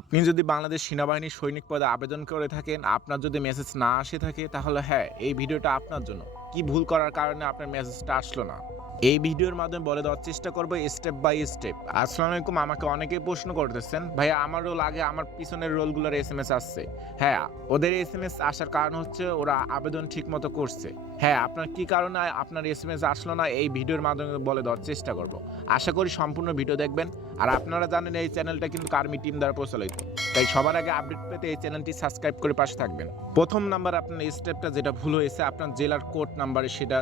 আপনি যদি বাংলাদেশ সেনাবাহিনীর সৈনিক পদে আবেদন করে থাকেন, আপনার যদি মেসেজ না আসে থাকে, তাহলে হ্যাঁ এই ভিডিওটা আপনার জন্য। কি ভুল করার কারণে আপনার মেসেজটা আসলো না? এই ভিডিওর মাধ্যমে বলে দেওয়ার চেষ্টা করব স্টেপ বাই স্টেপ আসসালামু আলাইকুম, আমাকে অনেকেই প্রশ্ন করতেছেন ভাইয়া আমার রোল আগে আমার পিছনের রোলগুলোর এস এম এস আসছে। হ্যাঁ ওদের এস এম এস আসার কারণ হচ্ছে ওরা আবেদন ঠিক মতো করছে। হ্যাঁ আপনার কি কারণে আপনার এস এম এস আসলো না, এই ভিডিওর মাধ্যমে বলে দেওয়ার চেষ্টা করব। আশা করি সম্পূর্ণ ভিডিও দেখবেন, আর আপনারা জানেন এই চ্যানেলটা কিন্তু আর্মি টিম দ্বারা প্রচলিত, তাই সবার আগে আপডেট পেতে এই চ্যানেলটি সাবস্ক্রাইব করে পাশে থাকবেন। প্রথম নাম্বার আপনার স্টেপটা যেটা ভুল হয়েছে, আপনার জেলার কোড নাম্বারে সেটা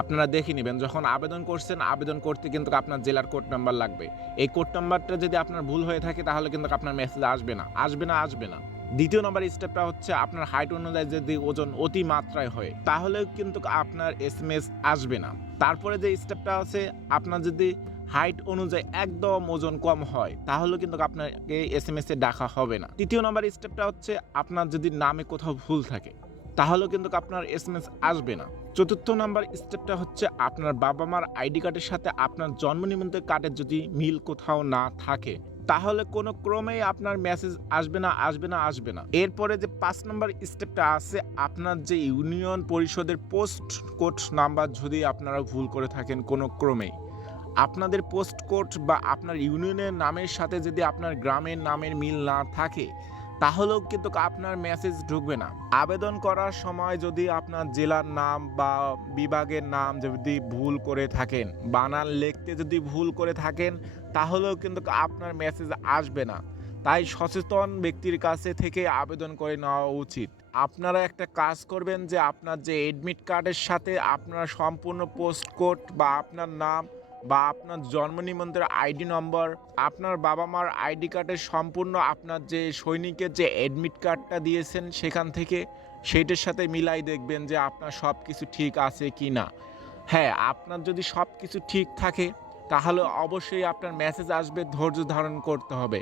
আপনারা দেখে নেবেন, যখন আবেদন করছেন, আবেদন করতে কিন্তু আপনার জেলার কোড নাম্বার লাগবে। এই কোড নাম্বারটা যদি আপনার ভুল হয়ে থাকে, তাহলে কিন্তু আপনার মেসেজ আসবে না। আসবে না আসবে না। দ্বিতীয় নম্বর স্টেপটা হচ্ছে আপনার হাইট অনুযায়ী যদি ওজন অতি মাত্রায় হয় তাহলে কিন্তু আপনার এস এম এস আসবে না। তারপরে যে স্টেপটা আছে, আপনার যদি হাইট অনুযায়ী একদম ওজন কম হয় তাহলে কিন্তু আপনাকে এস এম এস এ ডাকা হবে না। তৃতীয় নম্বর স্টেপটা হচ্ছে আপনার যদি নামে কোথাও ভুল থাকে তাহলেও কিন্তু আপনার এস আসবে না। চতুর্থ নাম্বার স্টেপটা হচ্ছে আপনার বাবা মার আইডি কার্ডের সাথে আপনার জন্ম নিবন্ধন কার্ডের যদি মিল কোথাও না থাকে, তাহলে কোনো ক্রমেই আপনার মেসেজ আসবে না আসবে না আসবে না। এরপরে যে পাঁচ নম্বর স্টেপটা আছে, আপনার যে ইউনিয়ন পরিষদের পোস্ট কোড নাম্বার যদি আপনারা ভুল করে থাকেন কোনো ক্রমেই, আপনাদের পোস্ট কোড বা আপনার ইউনিয়নের নামের সাথে যদি আপনার গ্রামের নামের মিল না থাকে তাহলেও কিন্তু আপনার মেসেজ ঢুকবে না। আবেদন করার সময় যদি আপনার জেলার নাম বা বিভাগের নাম যদি ভুল করে থাকেন, বানান লিখতে যদি ভুল করে থাকেন, তাহলেও কিন্তু আপনার মেসেজ আসবে না। তাই সচেতন ব্যক্তির কাছে থেকে আবেদন করে নেওয়া উচিত। আপনারা একটা কাজ করবেন যে আপনার যে এডমিট কার্ডের সাথে আপনার সম্পূর্ণ পোস্ট কোড বা আপনার নাম বা আপনার জন্ম নিবন্ধনের আইডি নম্বর, আপনার বাবা মার আইডি কার্ডের সম্পূর্ণ আপনার যে সৈনিকের যে অ্যাডমিট কার্ডটা দিয়েছেন সেখান থেকে সেইটার সাথে মিলাই দেখবেন যে আপনার সব কিছু ঠিক আছে কি না হ্যাঁ আপনার যদি সব কিছু ঠিক থাকে, তাহলে অবশ্যই আপনার মেসেজ আসবে, ধৈর্য ধারণ করতে হবে।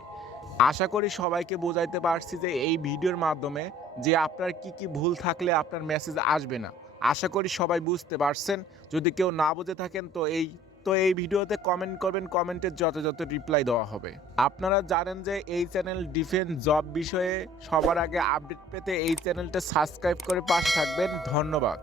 আশা করি সবাইকে বোঝাইতে পারছি যে এই ভিডিওর মাধ্যমে যে আপনার কি কি ভুল থাকলে আপনার মেসেজ আসবে না। আশা করি সবাই বুঝতে পারছেন। যদি কেউ না বুঝে থাকেন তো এই তো এই ভিডিওতে কমেন্ট করবেন কমেন্টের যথাযথ রিপ্লাই দেওয়া হবে। আপনারা জানেন যে এই চ্যানেল ডিফেন্স জব বিষয়ে সবার আগে আপডেট পেতে এই চ্যানেলটা সাবস্ক্রাইব করে পাশে থাকবেন। ধন্যবাদ।